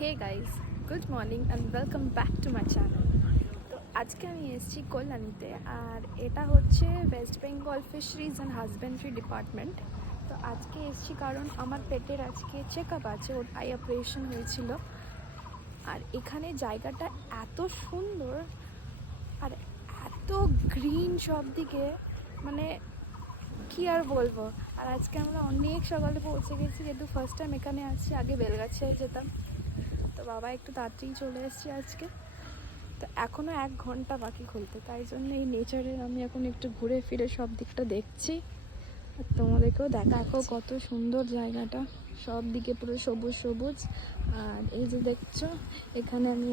Hey guys, good morning and welcome back to my channel. তো আজকে আমি এসেছি কল্যাণীতে, আর এটা হচ্ছে West Bengal fisheries and husbandry department. তো আজকে এসেছি কারণ আমার পেটের আজকে চেক আপ আছে, ওর আই অপারেশন হয়েছিল। আর এখানে জায়গাটা এত সুন্দর আর এত গ্রিন সব দিকে, মানে কি আর বলবো। আর আজকে আমরা অনেক সকালে পৌঁছে গেছি, যেহেতু ফার্স্ট টাইম এখানে আসছি। আগে বেলগাছে যেতাম, তো বাবা একটু তাড়াতাড়ি চলে এসেছি আজকে। তো এখনও 1 ঘন্টা বাকি খুলতে, তাই জন্য এই নেচারে আমি এখন একটু ঘুরে ফিরে সব দিকটা দেখছি। আর তোমাদেরকেও দেখো কত সুন্দর জায়গাটা, সব দিকে পুরো সবুজ সবুজ। আর এই যে দেখছো, এখানে আমি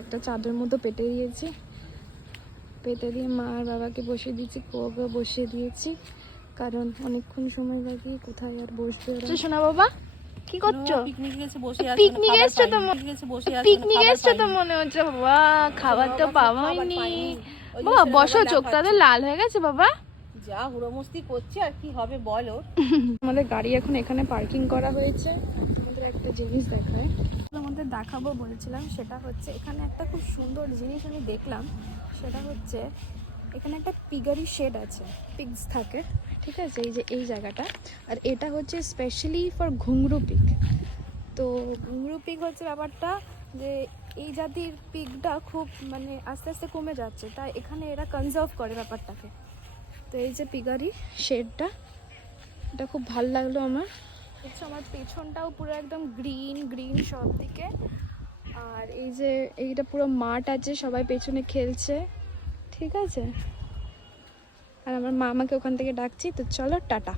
একটা চাদর মতো পেতে দিয়েছি, পেতে দিয়ে মা আর বাবাকে বসিয়ে দিয়েছি, কোকে বসিয়ে দিয়েছি, কারণ অনেকক্ষণ সময় লাগে, কোথায় আর বসবে ওরা। শোনা বাবা কি করছো? পিকনিক এসছো তো মনে হচ্ছে। বাবা খাবার তো পাওয়াইনি। বাবা বসো, চোখটাতে লাল হয়ে গেছে বাবা। যা হুড়োমস্তি করছে আর কি হবে বলো। আমাদের গাড়ি এখন এখানে পার্কিং করা হয়েছে। তোমাদের একটা জিনিস দেখায়, তোমাদের দেখাবো বলছিলাম, সেটা হচ্ছে এখানে একটা খুব সুন্দর জিনিস আমি দেখলাম। সেটা হচ্ছে এখানে একটা পিগারি শেড আছে, পিগস থাকে, ঠিক আছে, এই যে এই জায়গাটা। আর এটা হচ্ছে স্পেশালি ফর ঘুঙরু পিগ। তো ঘুঙরু পিগ হচ্ছে ব্যাপারটা যে এই জাতির পিগটা খুব মানে আস্তে আস্তে কমে যাচ্ছে, তাই এখানে এরা কনজার্ভ করে ব্যাপারটাকে। তো এই যে পিগারি শেডটা, এটা খুব ভালো লাগলো আমার। হচ্ছে আমার পেছনটাও পুরো একদম গ্রিন গ্রিন সব দিকে। আর এই যে এইটা পুরো মাঠ আছে, সবাই পেছনে খেলছে, ঠিক আছে। আর আমার মা আমাকে ওখান থেকে ডাকছি, তো চলো টাটা।